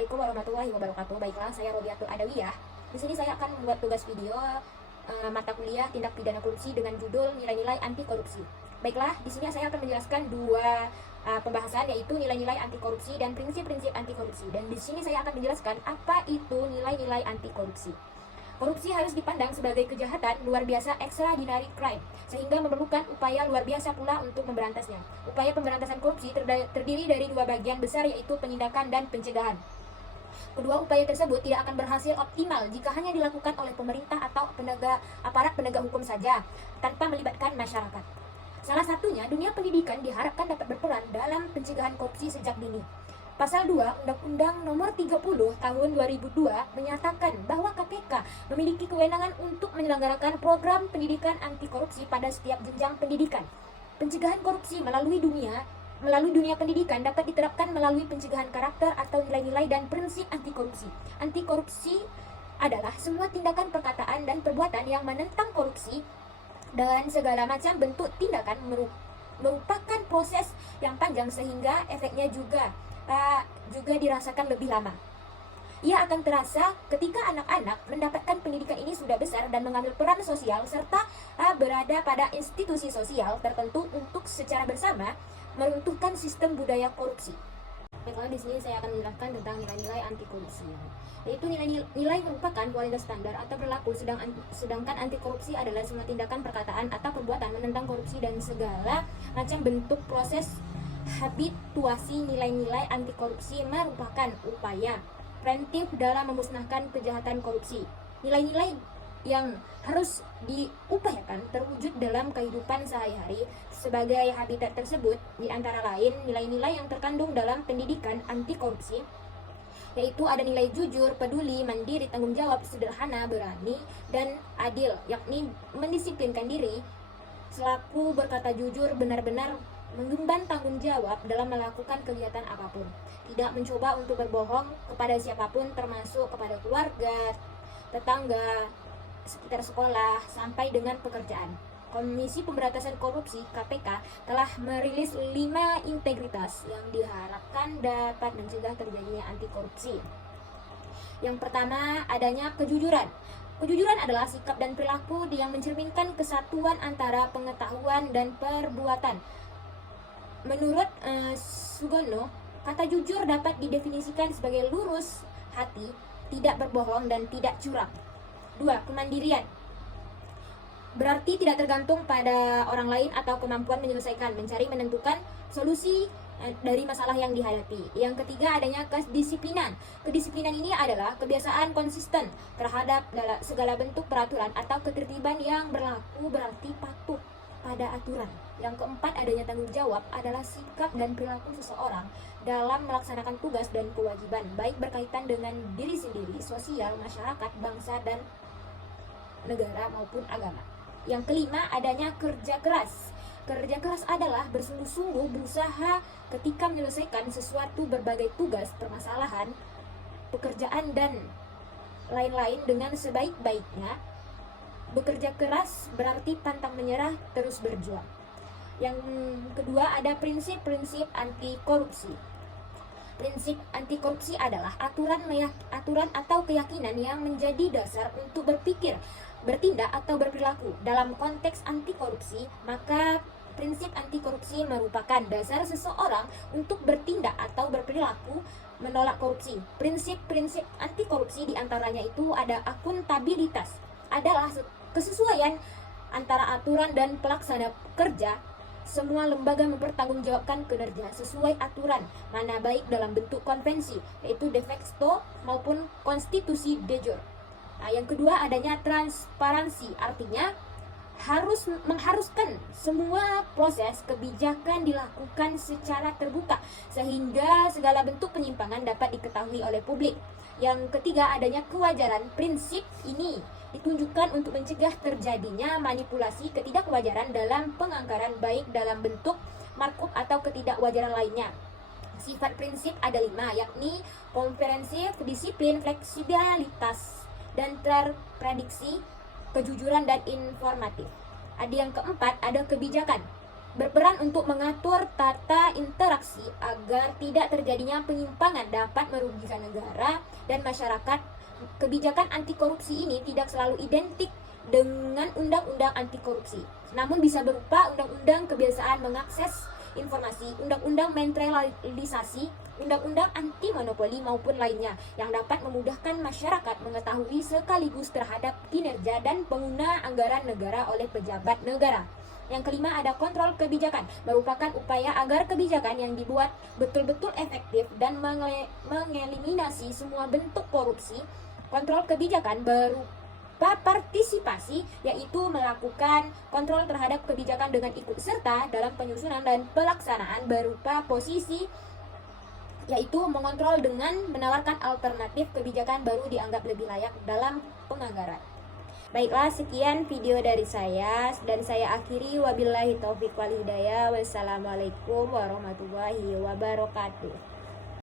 Assalamualaikum warahmatullahi wabarakatuh. Baiklah, saya Robiatul Adawiyah. Di sini saya akan membuat tugas video mata kuliah tindak pidana korupsi dengan judul nilai-nilai anti korupsi. Baiklah, di sini saya akan menjelaskan dua pembahasan, yaitu nilai-nilai anti korupsi dan prinsip-prinsip anti korupsi. Dan di sini saya akan menjelaskan apa itu nilai-nilai anti korupsi. Korupsi harus dipandang sebagai kejahatan luar biasa extraordinary crime, sehingga memerlukan upaya luar biasa pula untuk memberantasnya. Upaya pemberantasan korupsi terdiri dari dua bagian besar, yaitu penindakan dan pencegahan. Kedua upaya tersebut tidak akan berhasil optimal jika hanya dilakukan oleh pemerintah atau aparat penegak hukum saja, tanpa melibatkan masyarakat. Salah satunya, dunia pendidikan diharapkan dapat berperan dalam pencegahan korupsi sejak dini. Pasal 2 Undang-Undang Nomor 30 Tahun 2002 menyatakan bahwa KPK memiliki kewenangan untuk menyelenggarakan program pendidikan anti korupsi pada setiap jenjang pendidikan. Pencegahan korupsi melalui dunia pendidikan dapat diterapkan melalui pencegahan karakter atau nilai-nilai dan prinsip anti korupsi. Anti korupsi adalah semua tindakan, perkataan, dan perbuatan yang menentang korupsi dan segala macam bentuk tindakan merupakan proses yang panjang sehingga efeknya juga dirasakan lebih lama. Ia akan terasa ketika anak-anak mendapatkan pendidikan ini sudah besar dan mengambil peran sosial serta berada pada institusi sosial tertentu untuk secara bersama meruntuhkan sistem budaya korupsi. Baiklah, di sini saya akan menjelaskan tentang nilai-nilai anti korupsi. Yaitu nilai merupakan kualitas standar atau berlaku, sedangkan anti korupsi adalah semua tindakan, perkataan, atau perbuatan menentang korupsi dan segala macam bentuk proses habituasi. Nilai-nilai anti korupsi merupakan upaya preventif dalam memusnahkan kejahatan korupsi. Nilai-nilai yang harus diupayakan terwujud dalam kehidupan sehari-hari. Sebagai habitat tersebut, di antara lain nilai-nilai yang terkandung dalam pendidikan anti korupsi, yaitu ada nilai jujur, peduli, mandiri, tanggung jawab, sederhana, berani, dan adil, yakni mendisiplinkan diri selaku berkata jujur, benar-benar mengemban tanggung jawab dalam melakukan kegiatan apapun, tidak mencoba untuk berbohong kepada siapapun, termasuk kepada keluarga, tetangga, sekitar sekolah, sampai dengan pekerjaan. Komisi Pemberantasan Korupsi (KPK) telah merilis 5 integritas yang diharapkan dapat mencegah terjadinya anti korupsi. Yang pertama, adanya kejujuran. Kejujuran adalah sikap dan perilaku yang mencerminkan kesatuan antara pengetahuan dan perbuatan. Menurut Sugono, kata jujur dapat didefinisikan sebagai lurus hati, tidak berbohong, dan tidak curang. 2. Kemandirian. Berarti tidak tergantung pada orang lain atau kemampuan menyelesaikan, mencari, menentukan solusi dari masalah yang dihadapi. Yang ketiga, adanya kedisiplinan. Kedisiplinan ini adalah kebiasaan konsisten terhadap segala bentuk peraturan atau ketertiban yang berlaku, berarti patuh pada aturan. Yang keempat, adanya tanggung jawab adalah sikap dan perilaku seseorang dalam melaksanakan tugas dan kewajiban, baik berkaitan dengan diri sendiri, sosial, masyarakat, bangsa, dan negara maupun agama. Yang kelima, adanya kerja keras. Kerja keras adalah bersungguh-sungguh berusaha ketika menyelesaikan sesuatu, berbagai tugas, permasalahan, pekerjaan, dan lain-lain dengan sebaik-baiknya. Bekerja keras berarti pantang menyerah, terus berjuang. Yang kedua, ada prinsip-prinsip anti korupsi. Prinsip anti korupsi adalah aturan atau keyakinan yang menjadi dasar untuk berpikir, bertindak, atau berperilaku. Dalam konteks anti korupsi, maka prinsip anti korupsi merupakan dasar seseorang untuk bertindak atau berperilaku menolak korupsi. Prinsip-prinsip anti korupsi diantaranya itu ada akuntabilitas, adalah kesesuaian antara aturan dan pelaksana kerja. Semua lembaga mempertanggungjawabkan kinerja sesuai aturan, mana baik dalam bentuk konvensi, yaitu de facto, maupun konstitusi de jure. Nah, yang kedua, adanya transparansi, artinya mengharuskan semua proses kebijakan dilakukan secara terbuka sehingga segala bentuk penyimpangan dapat diketahui oleh publik. Yang ketiga, adanya kewajaran. Prinsip ini ditunjukkan untuk mencegah terjadinya manipulasi, ketidakwajaran dalam penganggaran, baik dalam bentuk markup atau ketidakwajaran lainnya. Sifat prinsip ada 5, yakni komprehensif, disiplin, fleksibilitas, dan terprediksi, kejujuran, dan informatif. Ada yang keempat, ada kebijakan. berperan untuk mengatur tata interaksi agar tidak terjadinya penyimpangan dapat merugikan negara dan masyarakat. Kebijakan anti korupsi ini tidak selalu identik dengan undang-undang anti korupsi, namun bisa berupa undang-undang kebiasaan mengakses informasi, undang-undang netralisasi, undang-undang anti monopoli maupun lainnya yang dapat memudahkan masyarakat mengetahui sekaligus terhadap kinerja dan pengguna anggaran negara oleh pejabat negara. Yang kelima, ada kontrol kebijakan, merupakan upaya agar kebijakan yang dibuat betul-betul efektif dan mengeliminasi semua bentuk korupsi. Kontrol kebijakan berupa partisipasi, yaitu melakukan kontrol terhadap kebijakan dengan ikut serta dalam penyusunan dan pelaksanaan, berupa posisi, yaitu mengontrol dengan menawarkan alternatif kebijakan baru dianggap lebih layak dalam penganggaran. Baiklah, sekian video dari saya dan saya akhiri. Wabillahi taufiq wal hidayah. Wassalamualaikum warahmatullahi wabarakatuh.